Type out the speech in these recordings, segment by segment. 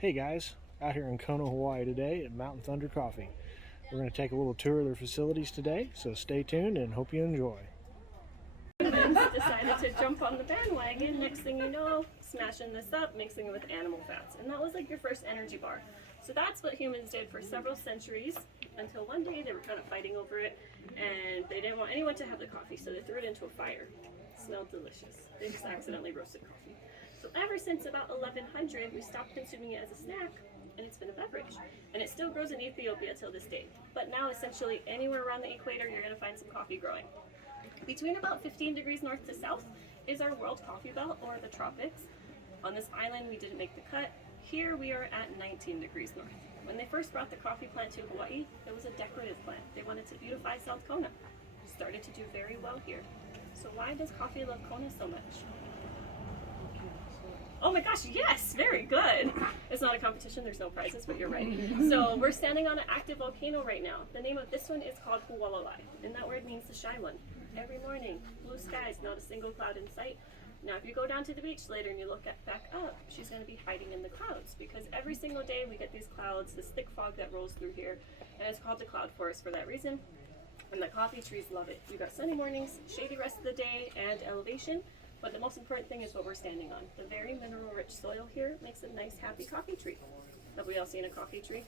Hey guys, out here in Kona, Hawaii today at Mountain Thunder Coffee. We're going to take a little tour of their facilities today, so stay tuned and hope you enjoy. Humans decided to jump on the bandwagon. Next thing you know, smashing this up, mixing it with animal fats. And that was like your first energy bar. So that's what humans did for several centuries until one day they were kind of fighting over it and they didn't want anyone to have the coffee, so they threw it into a fire. It smelled delicious. They just accidentally roasted coffee. So ever since about 1100, we stopped consuming it as a snack, and it's been a beverage. And it still grows in Ethiopia till this day. But now essentially anywhere around the equator, you're going to find some coffee growing. Between about 15 degrees north to south is our world coffee belt, or the tropics. On this island, we didn't make the cut. Here we are at 19 degrees north. When they first brought the coffee plant to Hawaii, it was a decorative plant. They wanted to beautify South Kona. It started to do very well here. So why does coffee love Kona so much? Oh my gosh, yes, very good. It's not a competition, there's no prizes, but you're right. So we're standing on an active volcano right now. The name of this one is called Hualalai, and that word means the shy one. Every morning, blue skies, not a single cloud in sight. Now if you go down to the beach later and you look back up, she's going to be hiding in the clouds, because every single day we get these clouds, this thick fog that rolls through here, and it's called the cloud forest for that reason. And the coffee trees love it. We've got sunny mornings, shady rest of the day, and elevation. But the most important thing is what we're standing on. The very mineral-rich soil here makes a nice, happy coffee tree. Have we all seen a coffee tree?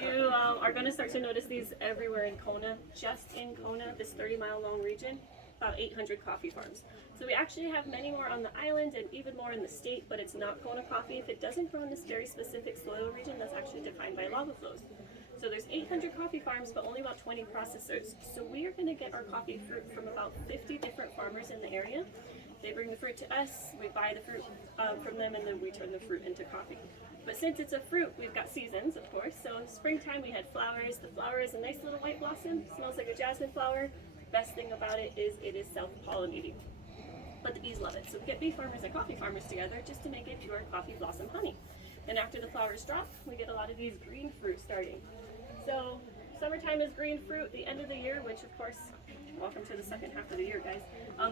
You are going to start to notice these everywhere in Kona. Just in Kona, this 30-mile-long region, about 800 coffee farms. So we actually have many more on the island and even more in the state, but it's not Kona coffee. If it doesn't grow in this very specific soil region, that's actually defined by lava flows. So there's 800 coffee farms, but only about 20 processors. So we are going to get our coffee fruit from about 50 different farmers in the area. They bring the fruit to us, we buy the fruit from them, and then we turn the fruit into coffee. But since it's a fruit, we've got seasons, of course. So springtime we had flowers. The flower is a nice little white blossom, smells like a jasmine flower. Best thing about it is self-pollinating. But the bees love it. So we get bee farmers and coffee farmers together just to make it pure coffee blossom honey. And after the flowers drop, we get a lot of these green fruit starting. So summertime is green fruit, the end of the year, which of course, welcome to the second half of the year, guys.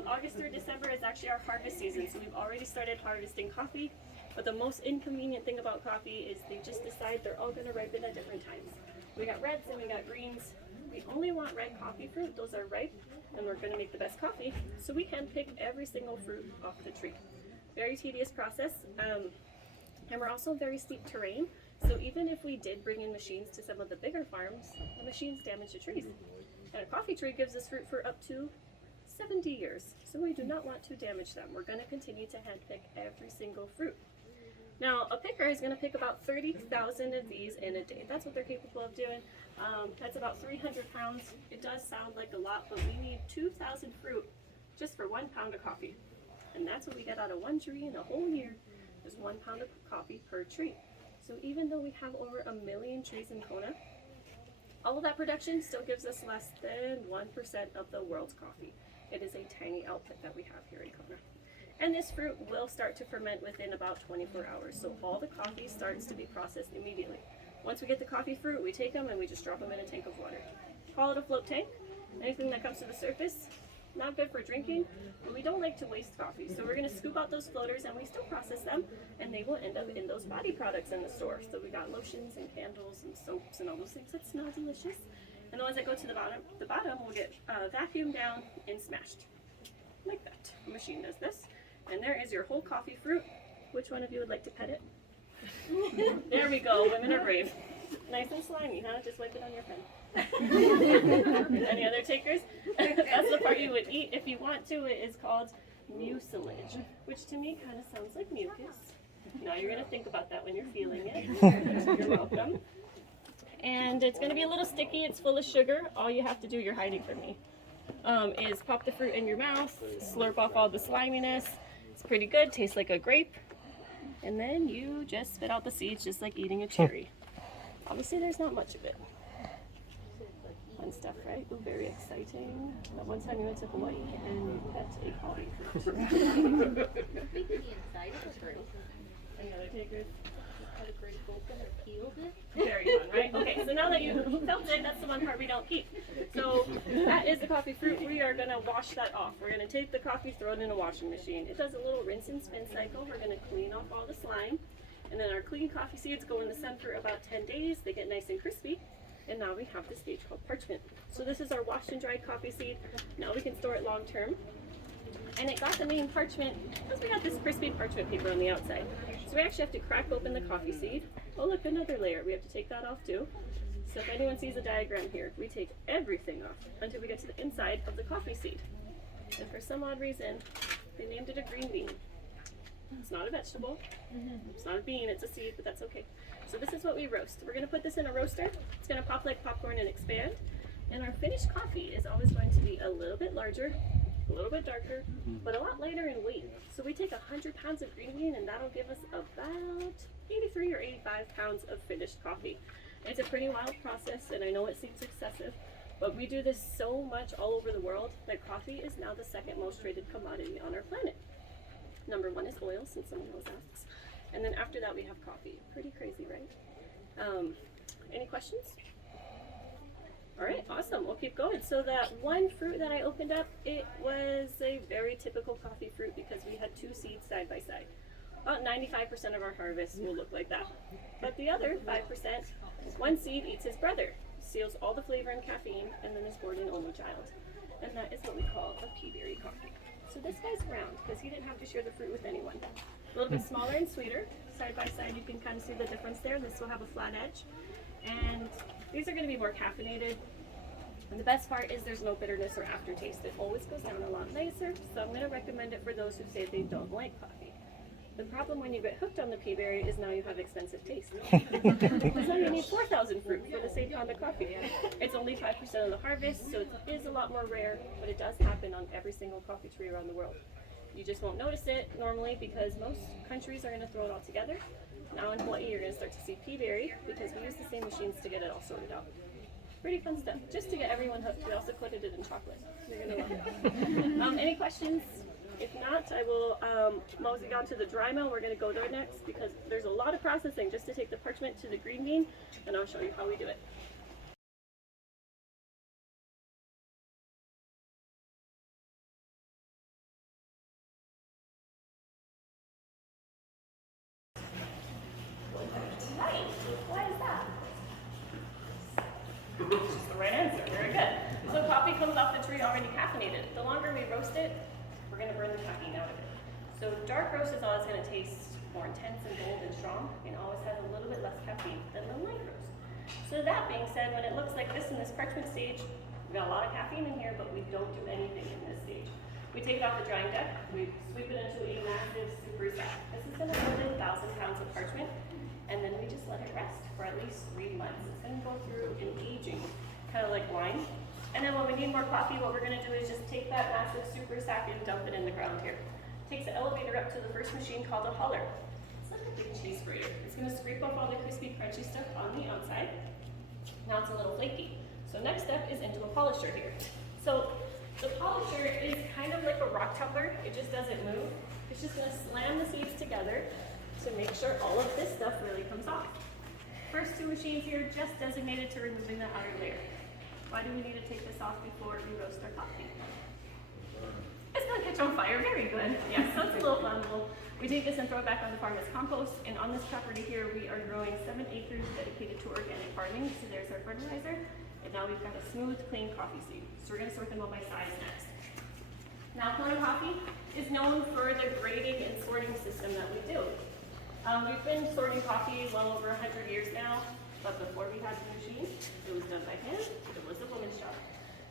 August through December is actually our harvest season, so we've already started harvesting coffee. But the most inconvenient thing about coffee is they just decide they're all going to ripen at different times. We got reds and we got greens. We only want red coffee fruit, those are ripe, and we're going to make the best coffee. So we can pick every single fruit off the tree. Very tedious process, and we're also very steep terrain. So even if we did bring in machines to some of the bigger farms, the machines damage the trees. And a coffee tree gives us fruit for up to 70 years. So we do not want to damage them. We're going to continue to handpick every single fruit. Now, a picker is going to pick about 30,000 of these in a day. That's what they're capable of doing. That's about 300 pounds. It does sound like a lot, but we need 2,000 fruit just for 1 pound of coffee. And that's what we get out of one tree in a whole year, is 1 pound of coffee per tree. So even though we have over 1 million trees in Kona, all of that production still gives us less than 1% of the world's coffee. It is a tiny output that we have here in Kona. And this fruit will start to ferment within about 24 hours. So all the coffee starts to be processed immediately. Once we get the coffee fruit, we take them and we just drop them in a tank of water. Call it a float tank. Anything that comes to the surface, not good for drinking, but we don't like to waste coffee. So we're going to scoop out those floaters and we still process them, and they will end up in those body products in the store. So we got lotions and candles and soaps and all those things that smell delicious. And the ones that go to the bottom will get vacuumed down and smashed. Like that. The machine does this. And there is your whole coffee fruit. Which one of you would like to pet it? There we go. Women are brave. Nice and slimy, huh? Just wipe it on your pen. Any other takers? That's the part you would eat if you want to. It is called mucilage, which to me kind of sounds like mucus. Now you're going to think about that when you're feeling it. You're welcome. And it's going to be a little sticky. It's full of sugar. All you have to do, you're hiding from me, is pop the fruit in your mouth, slurp off all the sliminess. It's pretty good. Tastes like a grape. And then you just spit out the seeds just like eating a cherry. Obviously, there's not much of it. Fun stuff, right? Ooh, very exciting. That one time you went to Hawaii and you pet a coffee fruit. Any other takers? had a great open or peeled it. Very fun, right? Okay, so now that you felt it, that's the one part we don't keep. So that is the coffee fruit. We are going to wash that off. We're going to take the coffee, throw it in a washing machine. It does a little rinse and spin cycle. We're going to clean off all the slime. And then our clean coffee seeds go in the sun for about 10 days. They get nice and crispy. And now we have this stage called parchment. So this is our washed and dried coffee seed. Now we can store it long term. And it got the name parchment because we got this crispy parchment paper on the outside. So we actually have to crack open the coffee seed. Oh look, another layer. We have to take that off too. So if anyone sees a diagram here, we take everything off until we get to the inside of the coffee seed. And for some odd reason, they named it a green bean. It's not a vegetable. It's not a bean, it's a seed, but that's okay. So this is what we roast. We're gonna put this in a roaster. It's gonna pop like popcorn and expand. And our finished coffee is always going to be a little bit larger, a little bit darker, but a lot lighter in weight. So we take 100 pounds of green bean and that'll give us about 83 or 85 pounds of finished coffee. It's a pretty wild process and I know it seems excessive, but we do this so much all over the world that coffee is now the second most traded commodity on our planet. Number one is oil, since someone else asks. And then after that we have coffee. Pretty crazy, right? Any questions? All right, awesome. We'll keep going. So that one fruit that I opened up, it was a very typical coffee fruit because we had two seeds side by side. About 95% of our harvest will look like that. But the other 5%, one seed eats his brother, steals all the flavor and caffeine, and then is born an only child. And that is what we call a pea berry coffee. So this guy's round because he didn't have to share the fruit with anyone. A little bit smaller and sweeter. Side by side you can kind of see the difference there. This will have a flat edge. And these are going to be more caffeinated. And the best part is there's no bitterness or aftertaste. It always goes down a lot nicer. So I'm going to recommend it for those who say they don't like coffee. The problem when you get hooked on the pea berry is now you have expensive taste. Because now you need 4,000 fruit for the same pound of coffee. It's only 5% of the harvest, so it is a lot more rare, but it does happen on every single coffee tree around the world. You just won't notice it normally because most countries are going to throw it all together. Now in Hawaii you're going to start to see pea berry because we use the same machines to get it all sorted out. Pretty fun stuff, just to get everyone hooked. We also coated it in chocolate. You're going to love it. Any questions? If not, I will mosey on to the dry mill. We're going to go there next because there's a lot of processing just to take the parchment to the green bean, and I'll show you how we do it. Right. Why is that? Just the right answer. Very good. So coffee comes off the tree already caffeinated. The longer we roast it, we're going to burn the caffeine out of it. So dark roast is always going to taste more intense and bold and strong and always has a little bit less caffeine than the light roast. So that being said, when it looks like this in this parchment stage, we've got a lot of caffeine in here, but we don't do anything in this stage. We take it off the drying deck, we sweep it into a massive super sack. This is going to hold in 1,000 pounds of parchment, and then we just let it rest for at least 3 months. It's going to go through an aging, kind of like wine. And then when we need more coffee, what we're going to do is just take that massive super sack and dump it in the ground here. Takes the elevator up to the first machine called a huller. It's like a big cheese grater. It's going to scrape off all the crispy, crunchy stuff on the outside. Now it's a little flaky. So next step is into a polisher here. So the polisher is kind of like a rock tumbler. It just doesn't move. It's just going to slam the seeds together to make sure all of this stuff really comes off. First two machines here just designated to removing the outer layer. Why do we need to take this off before we roast our coffee? It's going to catch on fire. Very good. Yeah, so it's a little flammable. We take this and throw it back on the farm as compost. And on this property here, we are growing 7 acres dedicated to organic farming. So there's our fertilizer. And now we've got a smooth, clean coffee seed. So we're going to sort them all by size next. Now, Kona coffee is known for the grading and sorting system that we do. We've been sorting coffee well over 100 years now. But before we had the machine, it was done by hand. It was a woman's job.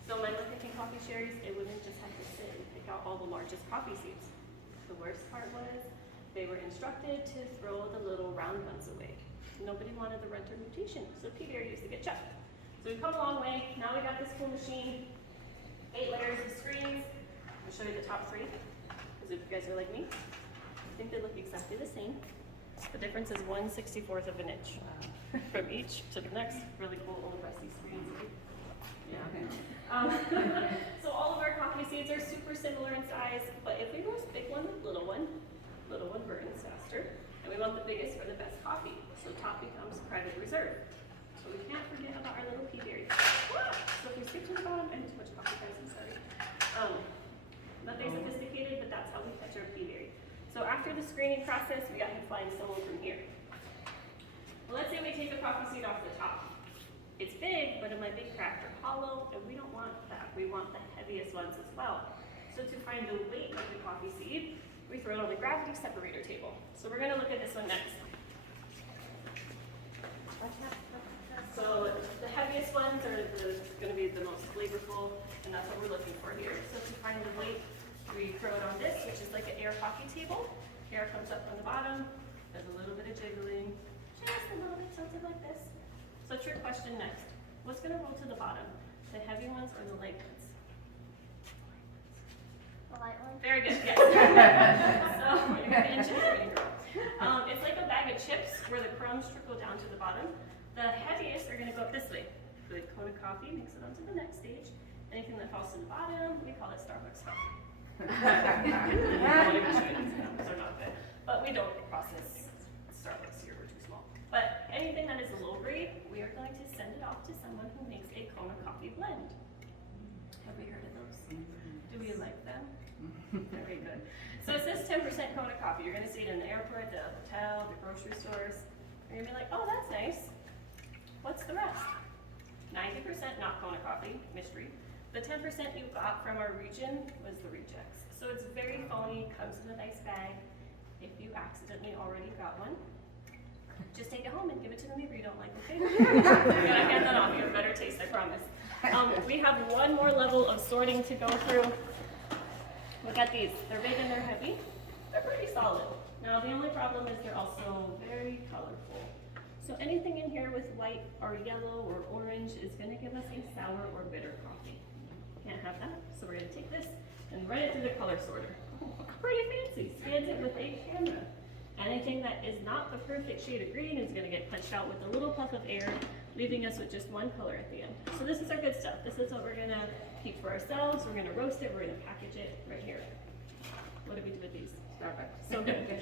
So my looking coffee sherries, it wouldn't just have to sit and pick out all the largest coffee seeds. The worst part was they were instructed to throw the little round ones away. Nobody wanted the renter mutation, so pea berry used to get chucked. So we've come a long way. Now we got this cool machine, 8 layers of screens. I'll show you the top 3, because if you guys are like me, I think they look exactly the same. The difference is 1/64 of an inch. From each to the next. Really cool old rusty screens. Yeah. So all of our coffee seeds are super similar in size, but if we roast big one with little one burns faster, and we want the biggest for the best coffee. So top becomes private reserve. So we can't forget about our little pea berry. So if we skip to the bottom, I have too much coffee, guys, I'm sorry. Nothing sophisticated, but that's how we catch our pea berry. So after the screening process, we got to find someone from here. Well, let's say we take the coffee seed off the top. It's big, but it might be cracked or hollow, and we don't want that. We want the heaviest ones as well. So to find the weight of the coffee seed, we throw it on the gravity separator table. So we're going to look at this one next. So the heaviest ones are going to be the most flavorful, and that's what we're looking for here. So to find the weight, we throw it on this, which is like an air coffee table. Air comes up from the bottom, does a little bit of jiggling, just a little bit tilted like this. So trick question next. What's going to roll to the bottom? The heavy ones or the light ones? The light one? Very good, yes. So you're going to engineering girl. It's like a bag of chips where the crumbs trickle down to the bottom. The heaviest are going to go up this way. Good Kona coffee makes it onto the next stage. Anything that falls to the bottom, we call it Starbucks coffee. They're not good. But we don't process Starbucks here, we're too small. But anything that is low grade, we are going to send it off to someone who makes a Kona coffee blend. Have we heard of those? Do we like them? Very good. So it says 10% Kona coffee. You're going to see it in the airport, the hotel, the grocery stores. You're going to be like, oh, that's nice. What's the rest? 90% not Kona coffee, mystery. The 10% you got from our region was the rejects. So it's very phony, comes in a nice bag. If you accidentally already got one, just take it home and give it to the neighbor you don't like, okay? You're gonna hand that off, you have better taste, I promise. We have one more level of sorting to go through. Look at these, they're big and they're heavy. They're pretty solid. Now the only problem is they're also very colorful. So anything in here with white or yellow or orange is gonna give us a sour or bitter coffee. Can't have that, so we're gonna take this and run it through the color sorter. Pretty fancy, scans it with a camera. Anything that is not the perfect shade of green is gonna get punched out with a little puff of air, leaving us with just one color at the end. So this is our good stuff. This is what we're gonna keep for ourselves. We're gonna roast it, we're gonna package it right here. What do we do with these? Starbucks. So good.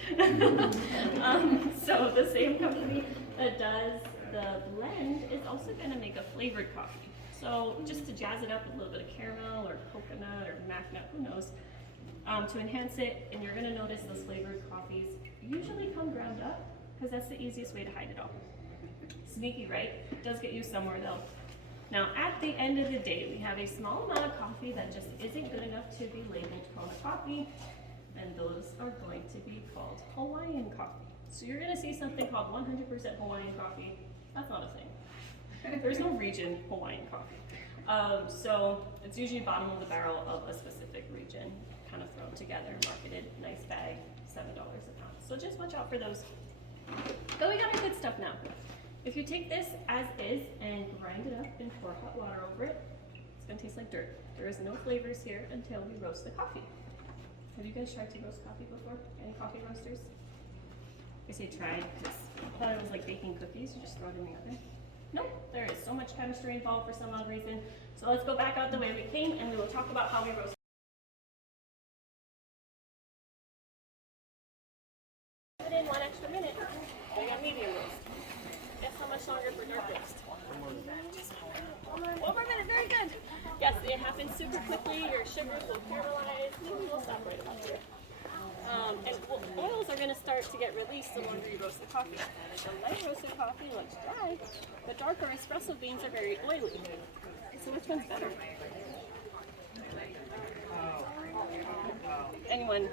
So the same company that does the blend is also gonna make a flavored coffee. So just to jazz it up with a little bit of caramel or coconut or mac nut, who knows, to enhance it. And you're gonna notice those flavored coffees usually come ground up because that's the easiest way to hide it all. Sneaky, right? It does get you somewhere though. Now at the end of the day, we have a small amount of coffee that just isn't good enough to be labeled Kona coffee, and those are going to be called Hawaiian coffee. So you're gonna see something called 100% Hawaiian coffee. That's not a thing. There's no region Hawaiian coffee. So it's usually bottom of the barrel of a specific region, kind of thrown together, marketed, nice bag, $7 a pound. So just watch out for those. But we got our good stuff now. If you take this as is and grind it up and pour hot water over it, it's gonna taste like dirt. There is no flavors here until we roast the coffee. Have you guys tried to roast coffee before? Any coffee roasters? I say tried because I thought it was like baking cookies. You just throw it in the oven. Nope, there is so much chemistry involved for some odd reason. So let's go back out the way we came and we will talk about how we roast. Put in 1 extra minute. We got medium roast. Guess how much longer for dark roast? 1 more minute, very good. Yes, it happens super quickly. Your sugars will caramelize. Maybe we'll stop right about here. And oils are going to start to get released the longer you roast the coffee. The light roasted coffee looks dry. The darker espresso beans are very oily. So which one's better? Anyone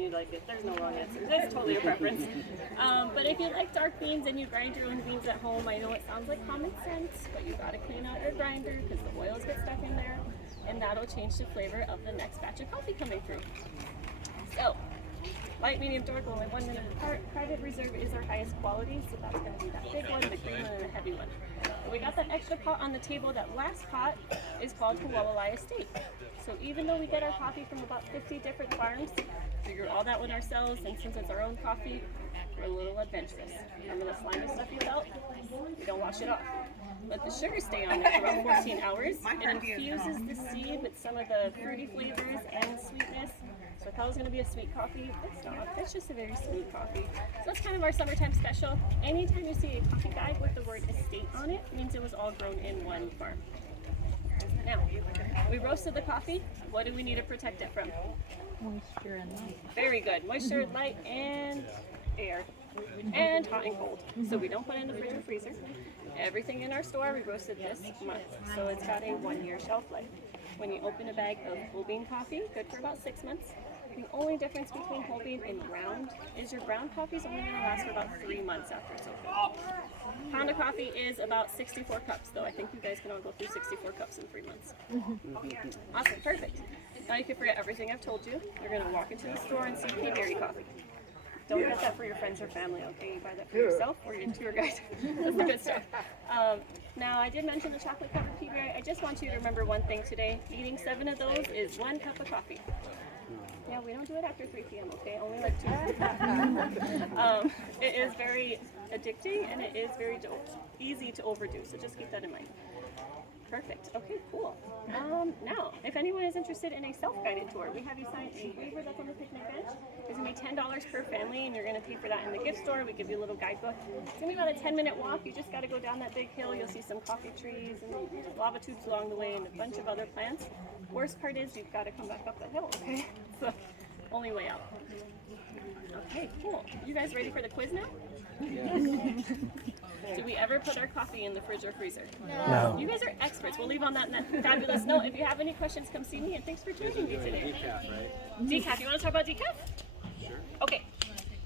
you'd like it. There's no wrong answer. That's totally your preference. But if you like dark beans and you grind your own beans at home, I know it sounds like common sense, but you gotta clean out your grinder because the oils get stuck in there, and that'll change the flavor of the next batch of coffee coming through. So, light, medium, dark, only 1 minute apart. Private reserve is our highest quality, so that's going to be that big one, the green one, and the heavy one. And we got that extra pot on the table. That last pot is called Hualalai Estate. So even though we get our coffee from about 50 different farms, figure all that one ourselves, and since it's our own coffee, we're a little adventurous. Remember the slimy stuff you felt? We don't wash it off. Let the sugar stay on there for about 14 hours. It infuses the seed with some of the fruity flavors and sweetness. So I thought it was going to be a sweet coffee. It's not. It's just a very smooth coffee. So that's kind of our summertime special. Anytime you see a coffee guide with the word estate on it, means it was all grown in one farm. Now, we roasted the coffee. What do we need to protect it from? Moisture and light. Very good. Moisture, light, and air. And hot and cold. So we don't put it in the fridge or freezer. Everything in our store, we roasted this month. So it's got a 1-year shelf life. When you open a bag of whole bean coffee, good for about 6 months. The only difference between whole bean and ground is your ground coffee is only going to last for about 3 months after it's open. Pound of coffee is about 64 cups, though. I think you guys can all go through 64 cups in 3 months. Awesome, perfect. Now you can forget everything I've told you. You're going to walk into the store and see Peaberry coffee. Don't get that for your friends or family, okay? You buy that for yourself or your tour guide. That's the good stuff. Now, I did mention the chocolate-covered peaberry. I just want you to remember one thing today. Eating 7 of those is 1 cup of coffee. Yeah, we don't do it after 3 p.m., okay? Only like 2. It is very addicting, and it is very easy to overdo, so just keep that in mind. Perfect. Okay, cool. Now, if anyone is interested in a self-guided tour, we have you sign a waiver that's on the picnic bench. It's going to be $10 per family, and you're going to pay for that in the gift store. We give you a little guidebook. It's going to be about a 10-minute walk. You just got to go down that big hill. You'll see some coffee trees and lava tubes along the way and a bunch of other plants. Worst part is you've got to come back up the hill, okay? So, only way out. Okay, cool. You guys ready for the quiz now? Do we ever put our coffee in the fridge or freezer? No. You guys are experts. We'll leave on that fabulous note. If you have any questions, come see me, and thanks for joining me today. Decaf, right? Decaf. You want to talk about decaf? Sure. Okay.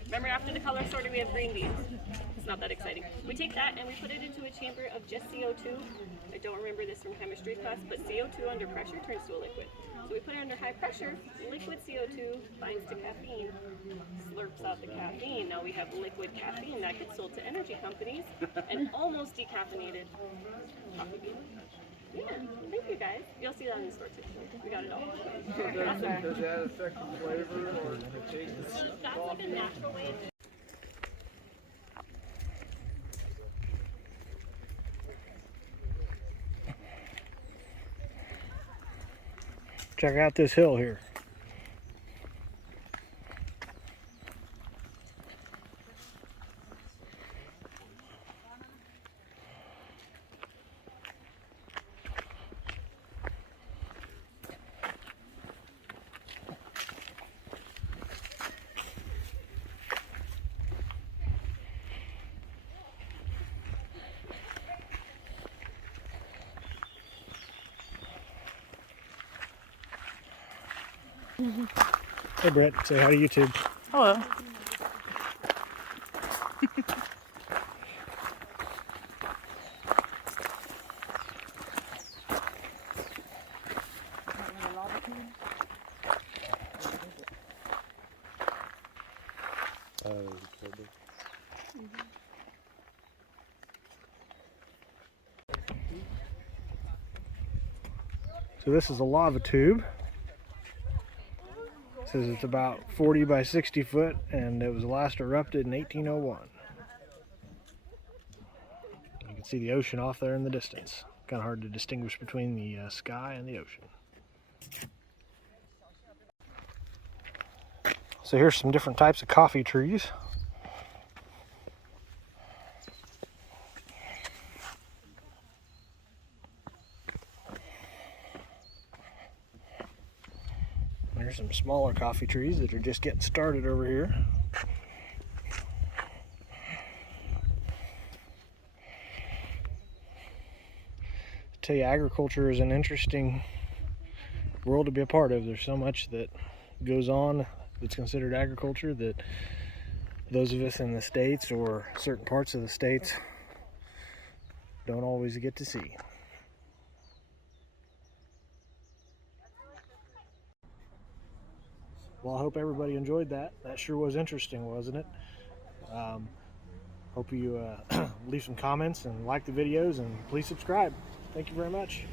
Remember, after the color sorter, we have green beans. It's not that exciting. We take that and we put it into a chamber of just CO2. I don't remember this from chemistry class, but CO2 under pressure turns to a liquid. So we put it under high pressure, liquid CO2 binds to caffeine, slurps out the caffeine. Now we have liquid caffeine that gets sold to energy companies and almost decaffeinated coffee bean. Yeah, thank you guys. You'll see that in the store too. We got it all. Awesome. Does that affect the flavor or the taste? So that's like a natural way of Check out this hill here. Hey Brett, say hi to YouTube. Hello. So this is a lava tube. It says it's about 40 by 60 foot and it was last erupted in 1801. You can see the ocean off there in the distance. Kind of hard to distinguish between the sky and the ocean. So here's some different types of coffee trees. There's some smaller coffee trees that are just getting started over here. I tell you, agriculture is an interesting world to be a part of. There's so much that goes on that's considered agriculture that those of us in the States or certain parts of the States don't always get to see. Well, I hope everybody enjoyed that. That sure was interesting, wasn't it? Hope you leave some comments and like the videos, and please subscribe. Thank you very much.